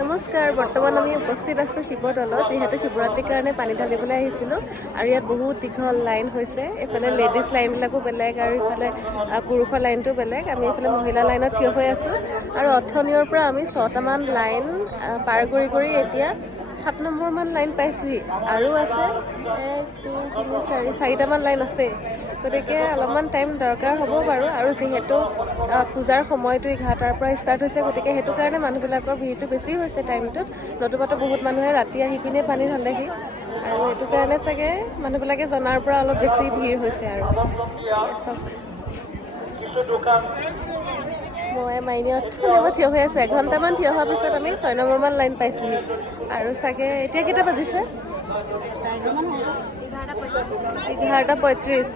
নমস্কাৰ, বৰ্তমান আমি উপস্থিত আছোঁ শিৱদৌলত। যিহেতু শিৱৰাত্ৰিৰ কাৰণে পানী ঢালিবলৈ আহিছিলোঁ আৰু ইয়াত বহুত দীঘল লাইন হৈছে। এইফালে লেডিজ লাইনবিলাকো বেলেগ আৰু ইফালে পুৰুষৰ লাইনটো বেলেগ। আমি এইফালে মহিলা লাইনত থিয় হৈ আছোঁ আৰু অথনিৰ পৰা আমি 6টামান লাইন পাৰ কৰি এতিয়া 7 নম্বৰমান লাইন পাইছোঁহি। আৰু আছে 1 2 3 4টামান লাইন আছে। গতিকে অলপমান টাইম দৰকাৰ হ'ব বাৰু। আৰু যিহেতু পূজাৰ সময়টো 11টাৰ পৰা ষ্টাৰ্ট হৈছে, গতিকে সেইটো কাৰণে মানুহবিলাকৰ ভিৰটো বেছি হৈছে টাইমটোত। নতুবাতো বহুত মানুহে ৰাতি আহি পিনে পানী ঢালেহি আৰু সেইটো কাৰণে চাগে মানুহবিলাকে জনাৰ পৰা অলপ বেছি ভিৰ হৈছে। আৰু মই মাইনাত থিয় হৈ আছোঁ। 1 ঘণ্টামান থিয় হোৱাৰ পিছত আমি 6 নম্বৰমান লাইন পাইছোঁহি। আৰু চাগে এতিয়া কেইটা বাজিছে? 11:35।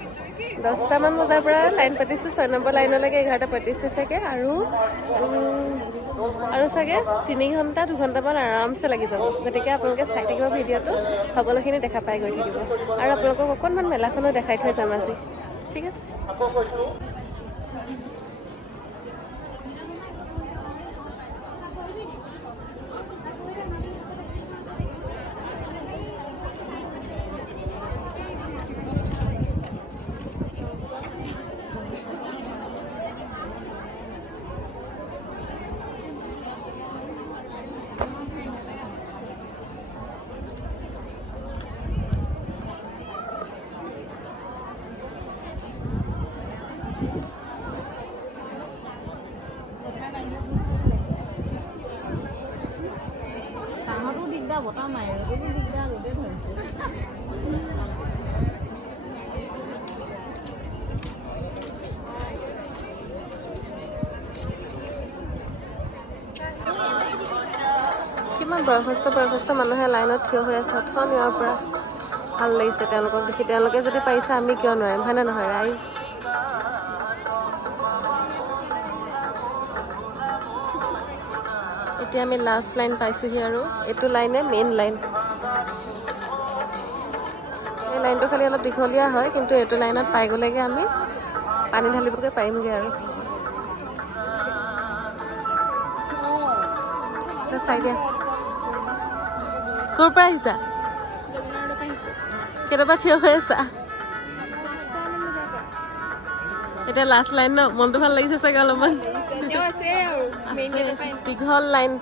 10টামান বজাৰ পৰা লাইন পাতিছোঁ 6 নম্বৰ লাইনলৈকে 11:35 হৈছেগৈ। আৰু চাগে 3 ঘণ্টা 2 ঘণ্টামান আৰামছে লাগি যাব। গতিকে আপোনালোকে চাই থাকিব ভিডিঅ'টো, সকলোখিনি দেখা পাই গৈ থাকিব। আৰু আপোনালোকক অকণমান মেলাখনো দেখাই থৈ যাম আজি। ঠিক আছে। বতাহ মাৰে, ৰ'দতো দিগদাৰ, ৰ'দে ধৰিছে। কিমান বয়সস্থ মানুহে লাইনত থিয় হৈ আছে অথনিৰ পৰা। ভাল লাগিছে তেওঁলোকক দেখি। তেওঁলোকে যদি পাৰিছে আমি কিয় নোৱাৰিম, হয়নে নহয় ৰাইজ? এতিয়া আমি লাষ্ট লাইন পাইছোঁহি আৰু এইটো লাইনে মেইন লাইন। এই লাইনটো খালি অলপ দীঘলীয়া হয়, কিন্তু এইটো লাইনত পাই গ'লেগৈ আমি পানী ঢালিবগৈ পাৰিমগৈ আৰু। চাই দিয়া। ক'ৰ পৰা আহিছা? কেতিয়াবা থিয় হৈ আছা? এতিয়া লাষ্ট লাইন ন? মনটো ভাল লাগিছে চাগে অলপমান? দীঘল লাইন।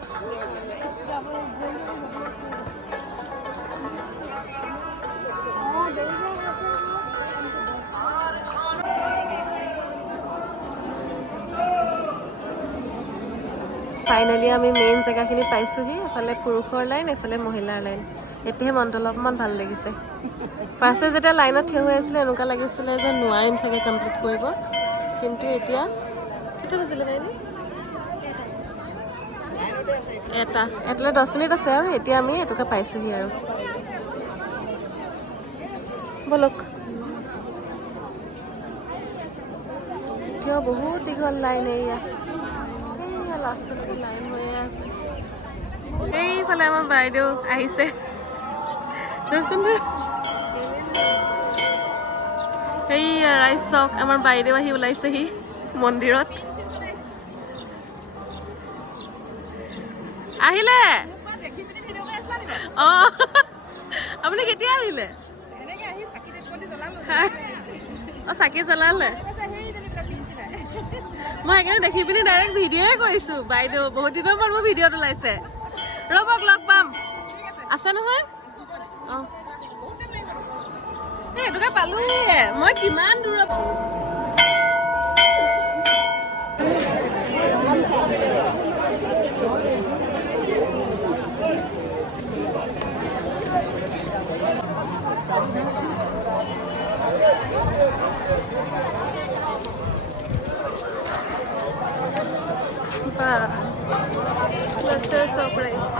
ফাইনেলি আমি মেইন জেগাখিনি পাইছোঁহি। এফালে পুৰুষৰ লাইন, এফালে মহিলাৰ লাইন। এতিয়াহে মনটো অলপমান ভাল লাগিছে। ফাৰ্ষ্টে যেতিয়া লাইনত থিয় হৈ আছিলে এনেকুৱা লাগিছিলে যে নোৱাৰিম চাগে কমপ্লিট কৰিব, কিন্তু এতিয়া কেতিয়া বাজিলে লাইন? 1টালৈ 10 মিনিট আছে আৰু এতিয়া আমি এইটোকে পাইছোঁহি আৰু। বলক। এতিয়াও বহুত দীঘল লাইন। এইয়া লাষ্টলৈকে লাইন হৈয়ে আছে। এইফালে আমাৰ বাইদেউ আহিছে। এইয়া ৰাইজ চাওক, আমাৰ বাইদেউ আহি ওলাইছেহি মন্দিৰত। আহিলে? অঁ, আপুনি কেতিয়া আহিলে? অঁ, চাকি জ্বলালে? মই সেইকাৰণে দেখি পিনি ডাইৰেক্ট ভিডিঅ'য়ে কৰিছোঁ। বাইদেউ বহুত দিনৰ মূৰত মোৰ ভিডিঅ'ত ওলাইছে। ৰ'বক, লগ পাম। আছে নহয়? অঁ, এইটোকে পালোহিয়ে। মই কিমান দূৰত Let's say surprise.